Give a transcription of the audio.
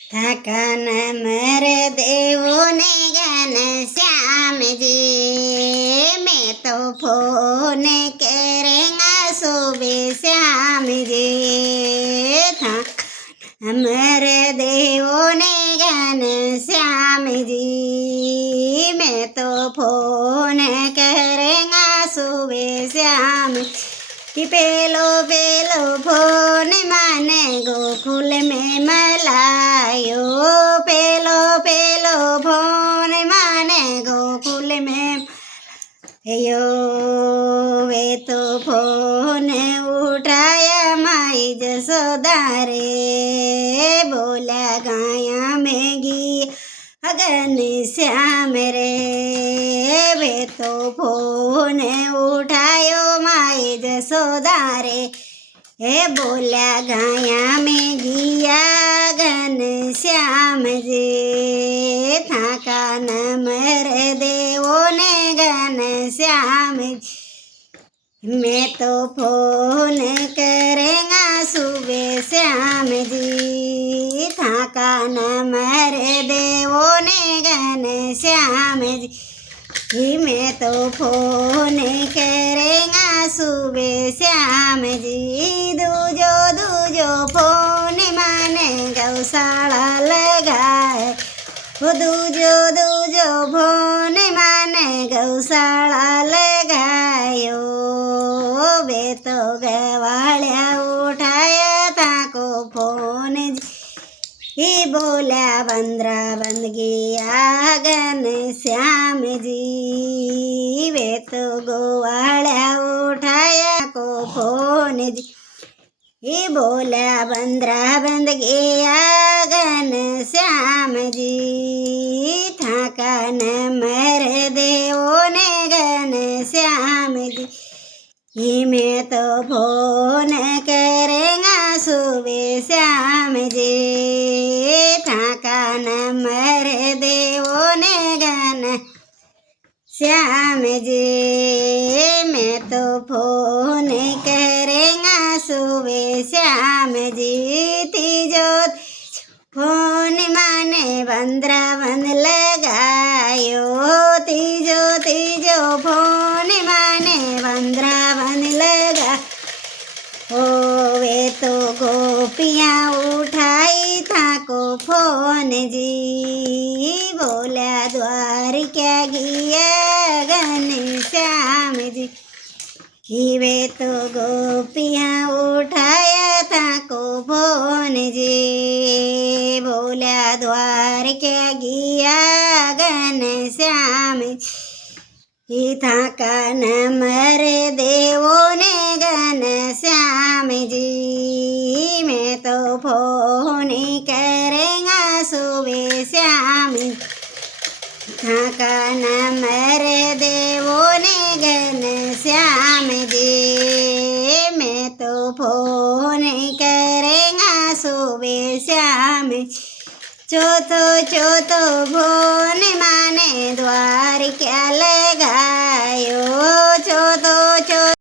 थकन मर देवो ने गन श्याम जी, मैं तो फोन करेंगा सुबह श्याम जी। थकन मर देवो ने गन श्याम जी, मैं तो फोन करेंगा सुबह श्याम जी। पेलो पेलो फोन माने गोकुल में मलायो, पेलो पेलो फोन माने गोकुल में यो। वे तो फोन उठाया माई जसोदा रे, बोला गाया में गी अगन श्याम रे। वे तो फोन उठायो माई जसोदा रे, हे बोल्या गाया में गिया गन श्याम जी। थाका न मर देवो ने गन श्याम जी, मैं तो फोन करेंगा सुबह श्याम जी। थाका न मर देवो ने गन श्याम जी, मैं तो फोन करेंगा सुबह श्याम जी। दूजो दूजो फोन माने गौशाला लगाए, वो दूजो दूजो फोन माने गौशाला लगायो। वे तो गवालिया उठाया ताको फोन ही, बोला बंदरा बंद गया गन श्याम जी। वे तो गोवालिया उठाया को फोन जी, ही बोला बंदरा बंद गया गन श्याम जी। थाका न मर देवो ने गन श्याम जी, ही मैं तो फोन करेंगा सुबह श्याम जी। थाका न मर देवो ने गन श्याम जी, मैं तो फोन करेंगा सुबह श्याम जी। तीजो फोन माने बंदरा बंद लगायो, तीजो तीजो फोन माने बंदरा बंद लगा। ओ वे तो गोपियाँ उठाई थाको फोन जी, बोला द्वार क्या गिया गन श्याम जी। वे तो गोपियाँ उठाया थाको फोन जी, बोला द्वार क्या गिया गन श्याम जी। थाका न मर देवो ने गन श्याम जी, मैं तो फोन करेंगा सुबह श्याम जी। थाका न मर देवो ने गन श्याम जी, मैं तो फोन करेंगा सुबह श्याम जी। चौथो चौथो फोन माने द्वार क्या लगायो, चौथो चौथो